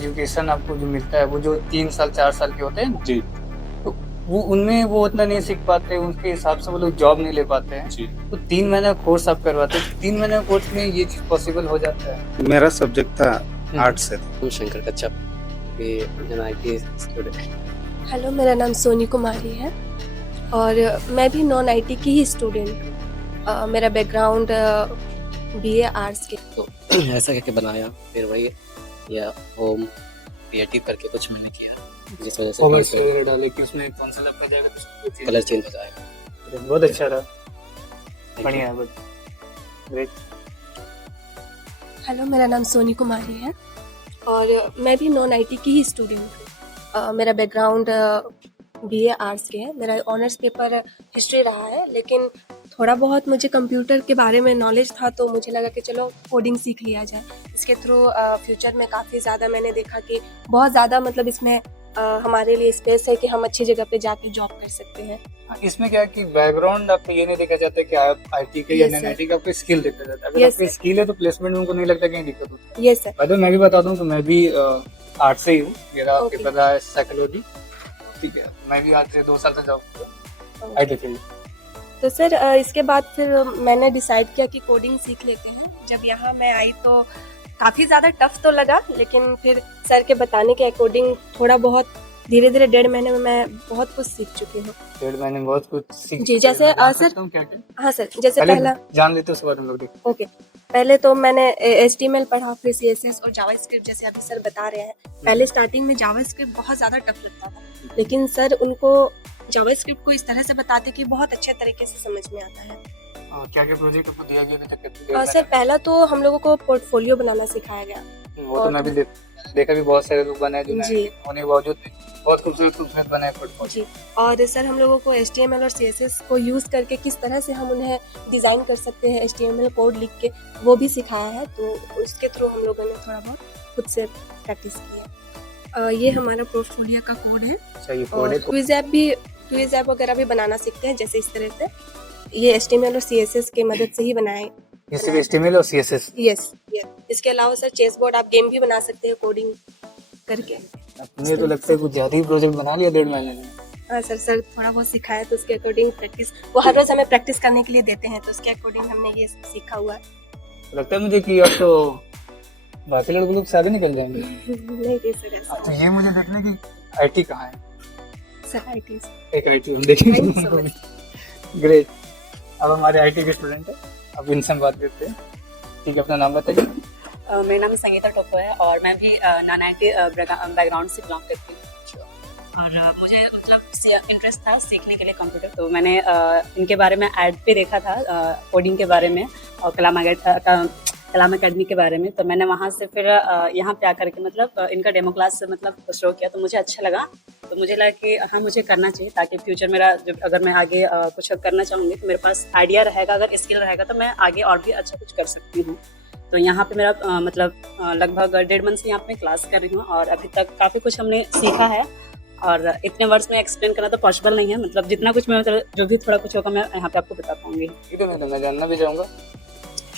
Education आपको जो मिलता है वो जो 3 साल 4 साल के होते हैं ना, जी, तो वो उनमें वो उतना नहीं सीख पाते, उनके हिसाब से वो लोग जॉब नहीं ले पाते हैं। जी। तो 3 महीने का कोर्स आप करवाते हैं, तो 3 महीने का कोर्स में ये चीज़ पॉसिबल हो जाता है। मेरा सब्जेक्ट था हुँ। आर्ट्स से। हूँ शंकर कच्छप, भी एमआईटी स्टूडेंट। हेलो, मेरा नाम सोनी कुमारी है और मैं भी नॉन आईटी की ही स्टूडेंट हूँ। मेरा बैकग्राउंड बीए आर्ट्स के। तो ऐसा करके बनाया, फिर वही या होम क्रिएटिव करके कुछ मैंने किया, जिस वजह से कॉमर्स वगैरह डाले कि उसमें कौन सा लगता जाएगा तो कलर चेंज हो जाएगा। बहुत अच्छा रहा, बढ़िया है, बहुत ग्रेट। हेलो, मेरा नाम सोनी कुमारी है और मैं भी नॉन आईटी की ही स्टूडेंट हूँ। मेरा बैकग्राउंड बीए आर्ट्स के है। मेरा ऑनर्स पेपर हिस्ट्री रहा है, लेकिन थोड़ा बहुत मुझे कंप्यूटर के बारे में नॉलेज था, तो मुझे लगा कि चलो कोडिंग सीख लिया जाए। इसके थ्रू फ्यूचर में काफ़ी ज़्यादा मैंने देखा कि बहुत ज़्यादा मतलब इसमें हमारे लिए स्पेस है कि हम अच्छी जगह पे जाके जॉब कर सकते हैं। इसमें क्या है कि बैकग्राउंड आपको ये नहीं देखा जाता कि आप आईटी के या Yes, नॉन sir. आईटी का, आपको स्किल देखा जाता है। अगर Yes, आपकी sir. स्किल है तो प्लेसमेंट में उनको नहीं लगता कहीं दिक्कत होती ये सर। है। बाद में मैं भी बता दूं कि मैं भी आर्ट्स से ही हूँ, मेरा Okay. पेपर रहा है साइकोलॉजी। ठीक है, मैं भी आज से 2 साल तक जॉब किया आईटी फील्ड। तो सर इसके बाद फिर मैंने डिसाइड किया कि कोडिंग सीख लेते हैं। जब यहाँ मैं आई तो काफ़ी ज़्यादा टफ तो लगा, लेकिन फिर सर के बताने के अकॉर्डिंग थोड़ा बहुत धीरे धीरे 1.5 महीने में मैं बहुत कुछ सीख चुकी हूँ। 1.5 महीने में बहुत कुछ सीख जी, जैसे, मैं जान सर- सकता हूँ क्या-क्या? हाँ सर, जैसे पहले पहला जान लेते हैं, उसके बाद हम लोग देखते ओके पहले तो मैंने HTML पढ़ा, फिर CSS और जावास्क्रिप्ट, जैसे अभी सर बता रहे हैं। पहले स्टार्टिंग में जावास्क्रिप्ट बहुत ज़्यादा टफ लगता था, लेकिन सर उनको जावास्क्रिप्ट को इस तरह से बताते कि बहुत अच्छे तरीके से समझ में आता है। हैं। क्या-क्या प्रोजेक्ट आपको दिया गया अभी तक? और सर पहला तो हम लोगों को पोर्टफोलियो बनाना सिखाया गया। वो तो मैं भी देखा भी, बहुत सारे लोग बनाए जो जी। होने के बावजूद भी बहुत खूबसूरत बनाए पोर्टफोलियो। जी, और सर हम लोगों को HTML और CSS को यूज़ करके किस तरह से हम उन्हें डिज़ाइन कर सकते हैं, HTML कोड लिख के, वो भी सिखाया है। तो उसके थ्रू हम लोगों ने थोड़ा बहुत खुद से प्रैक्टिस की है। ये हमारा पोर्टफोलियो का कोड है। अच्छा, ये कोड और है। क्विज ऐप वगैरह भी बनाना सीखते हैं, जैसे इस तरह से। ये HTML और CSS की मदद से ही बनाए। ये सिर्फ HTML और CSS। यस। इसके अलावा सर चेस बोर्ड आप गेम भी बना सकते हैं कोडिंग करके। मुझे तो लगता है कुछ ज्यादा ही प्रोजेक्ट बना लिया 1.5 महीने में। हाँ सर थोड़ा बहुत सिखाया, तो उसके अकॉर्डिंग प्रैक्टिस, वो हर रोज हमें प्रैक्टिस करने के लिए देते हैं, तो उसके अकॉर्डिंग हमने ये सीखा हुआ है। लगता है मुझे कि अब तो बाकी लड़कों लोग शादी निकल जाएंगे। नहीं दे सर अब ऐसा तो ये मुझे देखने की IT कहाँ है। सर IT एक IT हम देखेंगे। Thank you so much. Great. अब हमारे IT के स्टूडेंट है, अब इनसे हम बात करते हैं। ठीक है, अपना नाम बताइए। मेरा नाम संगीता टोपो है और मैं भी नॉन आईटी बैकग्राउंड से बिलोंग करती हूँ। और मुझे मतलब इंटरेस्ट था सीखने के लिए कंप्यूटर, तो मैंने इनके बारे में ऐड पे देखा था, कोडिंग के बारे में और कलाम अकेडमी के बारे में। तो मैंने वहाँ से फिर यहाँ पे आकर के मतलब इनका डेमो क्लास से मतलब शुरू किया, तो मुझे अच्छा लगा। तो मुझे लगा कि हाँ मुझे करना चाहिए, ताकि फ्यूचर मेरा जब अगर मैं आगे कुछ करना चाहूँगी तो मेरे पास आइडिया रहेगा, अगर स्किल रहेगा तो मैं आगे और भी अच्छा कुछ कर सकती हूँ। तो यहाँ पे मेरा मतलब लगभग 1.5 मंथ से यहाँ पे क्लास कर रही हूँ और अभी तक काफ़ी कुछ हमने सीखा है। और इतने वर्ड्स में एक्सप्लेन करना तो पॉसिबल नहीं है, मतलब जितना कुछ मैं मतलब जो भी थोड़ा कुछ होगा मैं यहाँ पे आपको बता पाऊंगी। ठीक है मैडम, मैं जानना भी चाहूँगा।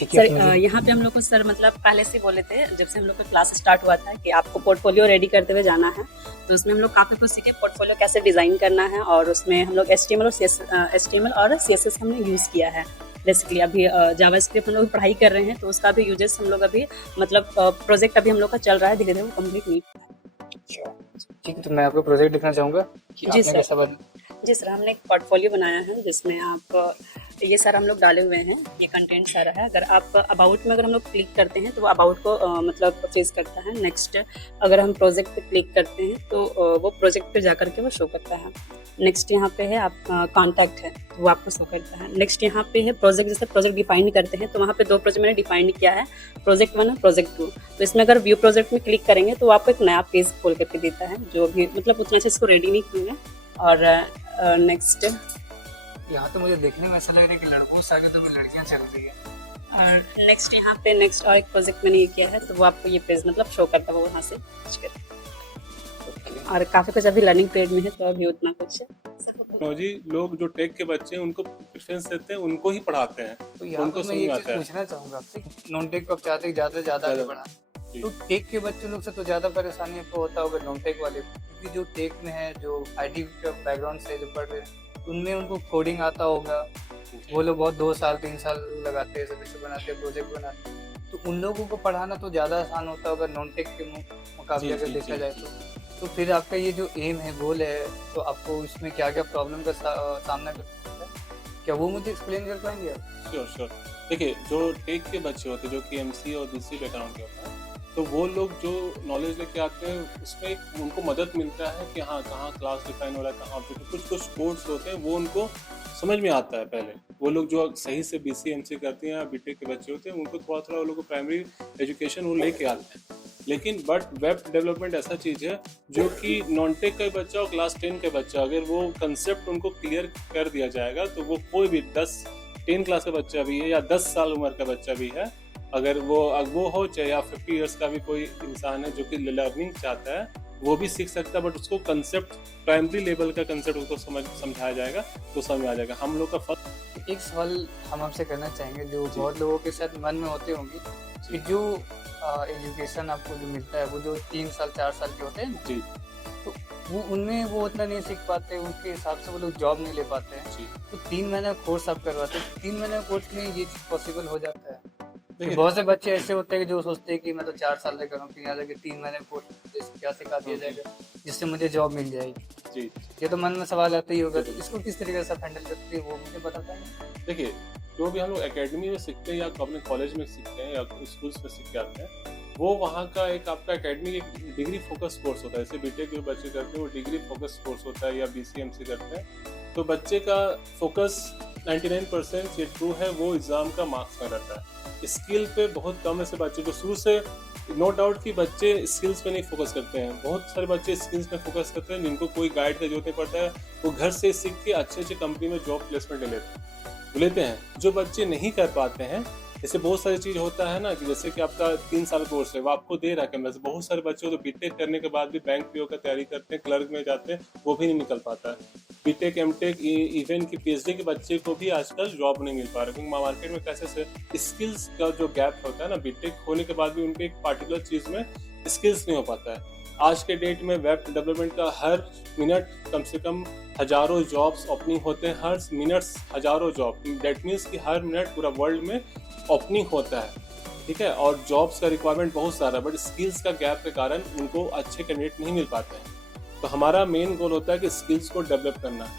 सर यहाँ पे हम लोग को सर मतलब पहले से बोले थे, जब से हम लोग का क्लास स्टार्ट हुआ था कि आपको पोर्टफोलियो रेडी करते हुए जाना है। तो उसमें हम लोग काफ़ी कुछ सीखे, पोर्टफोलियो कैसे डिज़ाइन करना है, और उसमें हम लोग HTML और CSS हमने यूज़ किया है। बेसिकली अभी जावास्क्रिप्ट हम लोग पढ़ाई कर रहे हैं, तो उसका भी यूजेस हम लोग अभी मतलब प्रोजेक्ट अभी हम लोग का चल रहा है, धीरे धीरे वो कंप्लीट नहीं। ठीक है, तो मैं आपको प्रोजेक्ट दिखना चाहूँगा कि जी आपने सर। कैसा बना। जी सर, हमने एक पोर्टफोलियो बनाया है जिसमें आप ये सर हम लोग डाले हुए हैं, ये कंटेंट सारा है। अगर आप अबाउट में अगर हम लोग क्लिक करते हैं तो वो अबाउट को मतलब परचेज करता है। नेक्स्ट अगर हम प्रोजेक्ट पे क्लिक करते हैं तो वो प्रोजेक्ट पे जाकर के वो शो करता है। नेक्स्ट यहाँ पे है आप कॉन्टैक्ट है, तो वो आपको शो करता है। नेक्स्ट यहाँ पे है प्रोजेक्ट, जैसे प्रोजेक्ट डिफाइन करते हैं, तो वहाँ पे 2 प्रोजेक्ट मैंने डिफाइन किया है, प्रोजेक्ट 1 और प्रोजेक्ट 2। तो इसमें अगर व्यू प्रोजेक्ट में क्लिक करेंगे तो वो आपको एक नया पेज खोल करके देता है, जो भी मतलब उतना अच्छे इसको रेडी नहीं किए। और नेक्स्ट यहाँ तो मुझे देखने में ऐसा लग रहा है कि लड़कों से आगे तो लड़कियाँ चल रही है। और नेक्स्ट यहाँ पे नेक्स्ट और एक प्रोजेक्ट मैंने ये किया है, तो वो आपको ये पेज मतलब शो करता है, वो वहाँ से और काफ़ी कुछ अभी लर्निंग पीरियड में है, तो अभी उतना कुछ टेक्नोलॉजी लोग जो टेक के बच्चे हैं उनको प्रेफरेंस देते हैं, उनको ही पढ़ाते हैं, तो यहाँ उनको पर मैं ये समझ चीज़ आता है। पूछना चाहूँगा आपसे, नॉन टेक को आप चाहते हैं ज़्यादा से ज़्यादा आगे बढ़ा, तो टेक के बच्चों लोग से तो ज़्यादा परेशानी आपको होता होगा नॉन टेक वाले को, क्योंकि जो टेक में है, जो आईटी का बैकग्राउंड से जो पढ़ रहे हैं, उनमें उनको कोडिंग आता होगा। वो लोग बहुत 2 साल 3 साल लगाते हैं, सब बनाते हैं, प्रोजेक्ट बनाते हैं। तो उन लोगों को पढ़ाना तो ज़्यादा आसान होता होगा नॉन टेक के मुकाबले अगर देखा जाए तो फिर आपका ये जो एम है, गोल है, तो आपको इसमें क्या क्या प्रॉब्लम का सामना करना पड़ता है, क्या वो मुझे एक्सप्लेन कर पाएंगे आप? श्योर। देखिए, जो टेक के बच्चे होते हैं, जो कि एमसी और बीसी बैकग्राउंड के होते हैं, तो वो लोग जो नॉलेज लेके आते हैं उसमें उनको मदद मिलता है कि हाँ, कहाँ क्लास डिफाइन हो रहा है, कहाँ कुछ कोर्स होते हैं वो उनको समझ में आता है। पहले वो लोग जो सही से बीसी एमसी करते हैं या बीटेक के बच्चे होते हैं, उनको थोड़ा वो लोग को प्राइमरी एजुकेशन वो लेके आते हैं। लेकिन बट वेब डेवलपमेंट ऐसा चीज़ है जो कि नॉन टेक का बच्चा और क्लास 10 के बच्चा, अगर वो कंसेप्ट उनको क्लियर कर दिया जाएगा तो वो कोई भी 10 क्लास का बच्चा भी है या 10 साल उम्र का बच्चा भी है, अगर वो हो चाहे या 50 इयर्स का भी कोई इंसान है जो कि लर्निंग चाहता है, वो भी सीख सकता है। बट उसको कंसेप्ट, प्राइमरी लेवल का कंसेप्ट उसको समझाया जाएगा तो समझ में आ जाएगा। हम लोग का फर्स्ट एक सवाल हम आपसे करना चाहेंगे जो बहुत लोगों के साथ मन में होते होंगे कि जो एजुकेशन आपको जो मिलता है वो जो 3 साल 4 साल के होते हैं जी, तो वो उनमें वो उतना नहीं सीख पाते, उनके हिसाब से वो लोग जॉब नहीं ले पाते हैं। जी। तो 3 महीने कोर्स आप करवाते हैं, 3 महीने कोर्स में ये चीज़ पॉसिबल हो जाता है? कि देखिए, बहुत से बच्चे ऐसे होते हैं कि जो सोचते हैं कि मैं तो 4 साल से करूँ, फिर यहाँ जाके 3 महीने कोर्स क्या सिखा दिया जाएगा जिससे मुझे जॉब मिल जाएगी। जी, ये तो मन में सवाल आता ही होगा, तो इसको किस तरीके से हैंडल करते हैं वो मुझे बता पाएंगे? देखिए, जो भी हम लोग एकेडमी में सीखते हैं या अपने कॉलेज में सीखते हैं या स्कूल्स में सीख के आते हैं, वो वहाँ का एक आपका एकेडमी एक डिग्री फोकस कोर्स होता है। जैसे बीटेक जो बच्चे करते हैं वो डिग्री फोकस कोर्स होता है या बीसीएमसी करते हैं, तो बच्चे का फोकस 99% ये ट्रू है, वो एग्ज़ाम का मार्क्स में रहता है। स्किल पे बहुत कम ऐसे बच्चे जो शुरू से, नो डाउट कि बच्चे स्किल्स पे नहीं फोकस करते हैं, बहुत सारे बच्चे स्किल्स पे फोकस करते हैं जिनको कोई गाइड का जरूरत नहीं पड़ता है, वो घर से सीख के अच्छे कंपनी में जॉब प्लेसमेंट लेते हैं। जो बच्चे नहीं कर पाते हैं, जैसे बहुत सारी चीज़ होता है ना कि जैसे कि आपका 3 साल कोर्स है, वो आपको दे रहा है कैमरा से। बहुत सारे बच्चे तो बीटेक करने के बाद भी बैंक पीओ का तैयारी करते हैं, क्लर्क में जाते हैं, वो भी नहीं निकल पाता है। बीटेक एमटेक इवन की पीएचडी के बच्चे को भी आजकल जॉब नहीं मिल पा रहा, क्योंकि मार्केट में कैसे स्किल्स का जो गैप होता है ना, बीटेक होने के बाद भी उनके एक पार्टिकुलर चीज़ में स्किल्स नहीं हो पाता है। आज के डेट में वेब डेवलपमेंट का हर मिनट कम से कम हजारों जॉब्स ओपनिंग होते हैं, हर मिनट हजारों जॉब, दैट मीन्स कि हर मिनट पूरा वर्ल्ड में ओपनिंग होता है, ठीक है। और जॉब्स का रिक्वायरमेंट बहुत सारा है, बट स्किल्स का गैप के कारण उनको अच्छे कैंडिडेट नहीं मिल पाते हैं। तो हमारा मेन गोल होता है कि स्किल्स को डेवलप करना।